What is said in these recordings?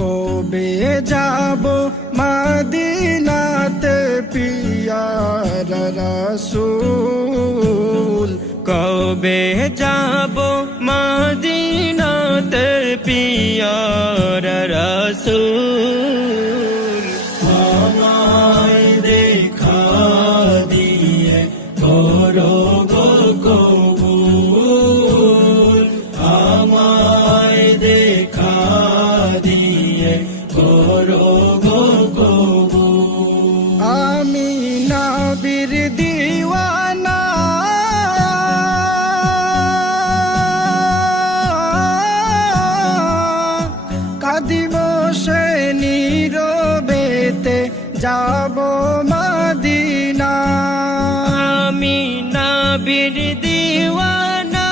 কবে যাব মদিনাতে পিয়ার রাসূল, কবে যাব মদিনাতে পিয়ার রাসূল। আমায় দেখা দিয়ে করো গো কবুল, আমায় দেখা দিয়ে করো গো কবুল। আমি নবীর দিওয়ানা, কাঁদিব সে নীরবেতে যাব মদিনা। আমি নবীর দিওয়ানা,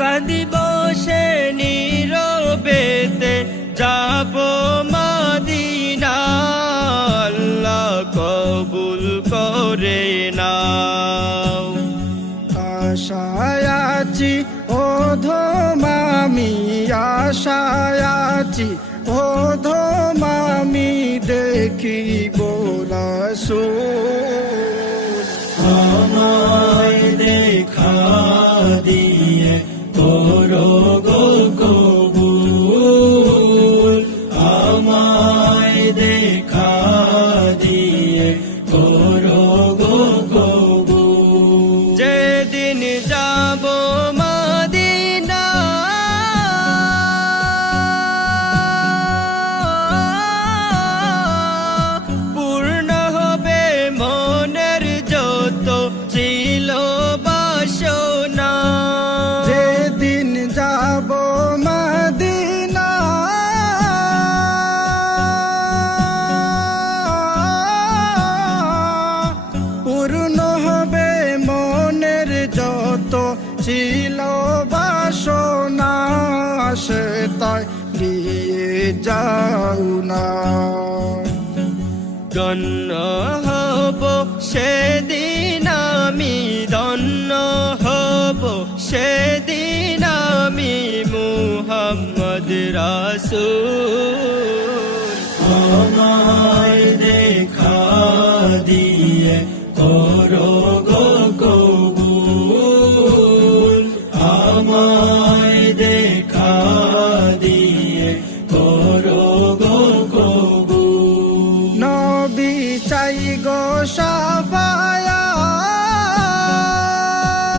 কাঁদিব সে নীরবেতে যাব মদিনা। আল্লাহ কবুল করে নাও। আশায় আছি ও ধোমামি, আশায় আছি ও ধোমামি, দেখিব রাসূল। আমায় দেখা দিয়ে করো গো কবুল, আমায় দেখা দিয়ে করো গো কবুল। যেদিন যাব মদিনা, পূর্ণ হবে মনের যত ছিল বাসনা। যেদিন যাব মদিনা, পূর্ণ হবে মনের যত ছিল বাসনা, সে তাই নিয়ে যাও না। ধন্য হব সেদিন আমি, ধন্য হব সেদিন আমি, মুহাম্মদ রাসূল। আমায় দেখা দিয়ে করো